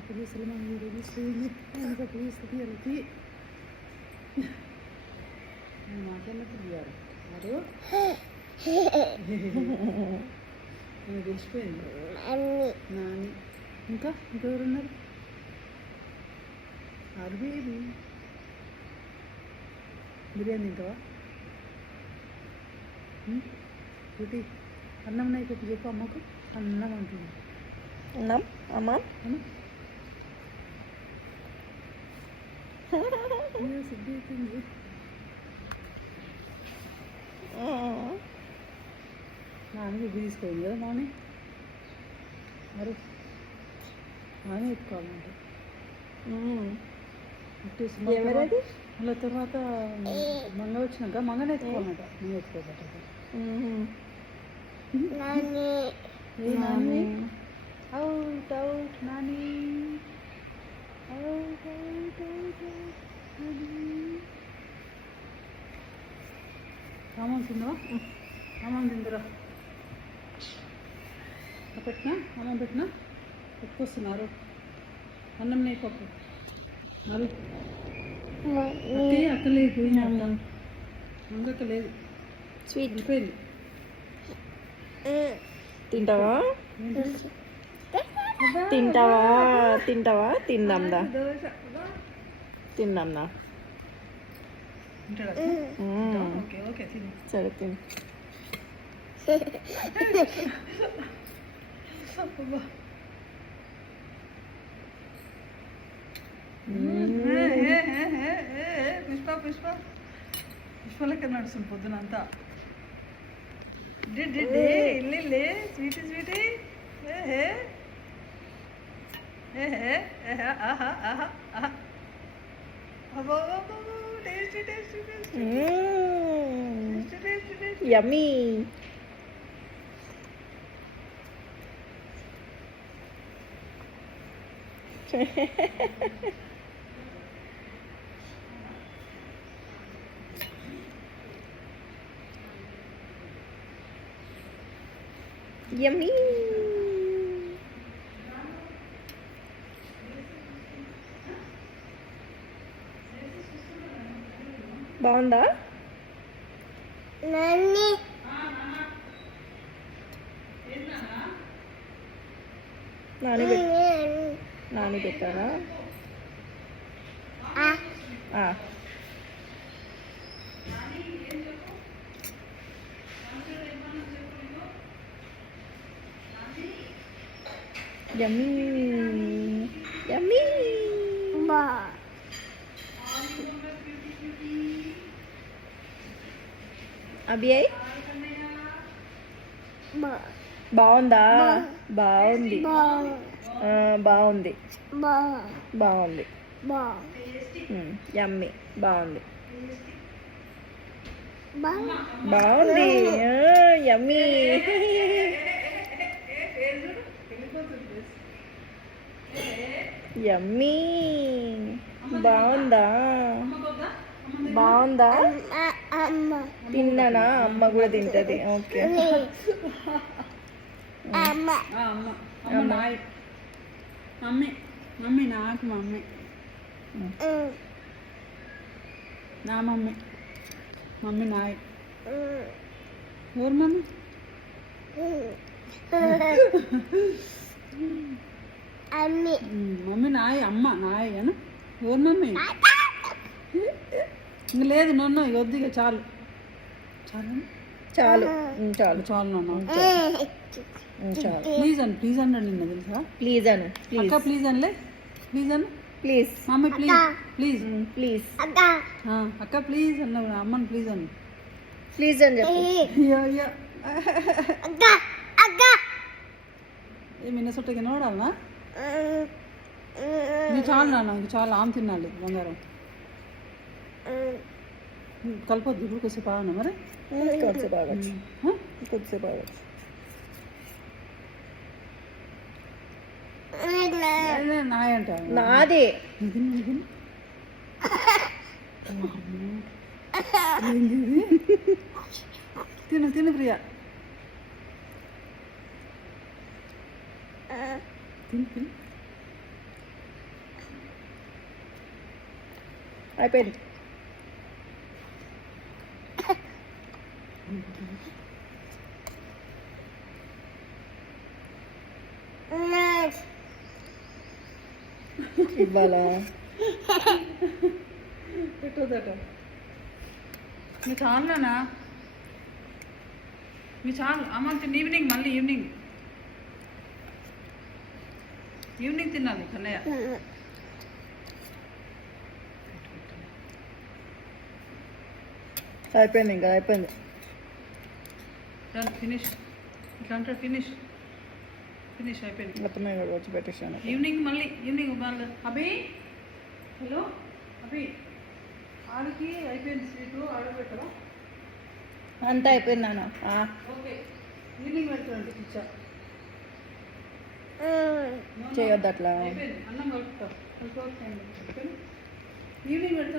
Please, Salman, you really screwed me. Please, reality. మాట్లాడినప్పుడు ఇవ్వాలి అదో నేను తెలిసిపోయింది నాని ఇంకా ఇంకెవరున్నారు అరబేది బిర్యానీ తింటావా బ్యూటీ అన్నం అయితే చెప్పు అమ్మకు అన్నం అంటుంది అన్నం అమ్మ సిద్ధి అవుతుంది నాని బుద్ధి తీసుకోండి కదా నాని మరి నాని ఎత్తుకోవాలంట ఎవరది మళ్ళీ తర్వాత మంగ వచ్చినాక మంగనే ఎత్తుకోవాలంట నువ్వు ఎత్తుకోబట్ట Nani out out Nani out out out Nani అమ్మం తిందా అమ్మం తిందరా పెట్టినా అమ్మం పెట్టినా పెట్టుకొస్తున్నారు అన్నం నెయ్యి పప్పు మరి అక్కలేదు మంగక్క లేదు స్వీట్ వెళ్ళిపోయింది తింటావా తింటావా తింటావా తిందాందా తిందాందా ఓకే ఓకే తిని సరే తిని పుష్ప పుష్ప పుష్పలకి నడుస్తుంది పొద్దునంతా ఇల్లు sweetie sweetie tasty tasty tasty yummy yummy బాగుందా నాని నాని పెట్టారా యమ్మీ యమ్మీ అభియ్ బాగుందా బాగుంది బాగుంది బాగుంది యమ్మీ బాగుంది బాగుంది యమ్మీ యమ్మీ బాగుందా బాగుందా తిన్నానా అమ్మ కూడా తింటది ఓకే మమ్మీ మమ్మీ నాకు మమ్మీ నా మమ్మీ మమ్మీ నాయ్ ఎవరు మమ్మీ మమ్మీ నాయ్ అమ్మ నాయ్ అను ఎవరు మమ్మీ ఇంక లేదు నన్ను వద్దు ఇక చాలు చాలు చాలు చాలు చాలు నాన్న చాలు ప్లీజ్ అన్నాడు నిన్న తెలుసా ప్లీజ్ అను అక్క ప్లీజ్ అనలే please Anu please mummy please please please అక్క ప్లీజ్ అన్నావు అమ్మని ప్లీజ్ అను ప్లీజ్ అని చెప్పు నిన్న చుట్టకి నోడాలనా ఇది చాలు నాన్న ఇంక చాలు ఆమె తినాలి బంగారం కలపొద్దు ఇప్పుడు కొద్దిసేపు ఆగనా మరి కొద్దిసేపు ఆగచ్చు కొద్దిసేపు ఆగచ్చు నాయ అంట నాదే తిను తిను ప్రియా తిను తిను అయిపోయింది. ఇవ్వాలా? పెట్టదట మీ చాలునా మీ చాలు అమ్మ ఈవినింగ్ మళ్ళీ ఈవినింగ్ తినాలి కన్నయ్య. అయిపోయింది, ఇంకా అయిపోయింది. ఫినిష్ ఇట్లా అంటాడు. ఫినిష్ అయిపోయింది. మొత్తం వచ్చి పెట్టేసాను. ఈవినింగ్ మళ్ళీ అభి హలో అభి ఆడికి అయిపోయింది స్వీటు ఆర్డర్ పెట్టవా? అంతా అయిపోయింది నాన్న. ఓకే ఈవినింగ్ పెడతాండి పిచ్చా చేయొద్దు అట్లా. అయిపోయింది. అన్నం కలుపుతాం ఈవినింగ్ పెడతాం.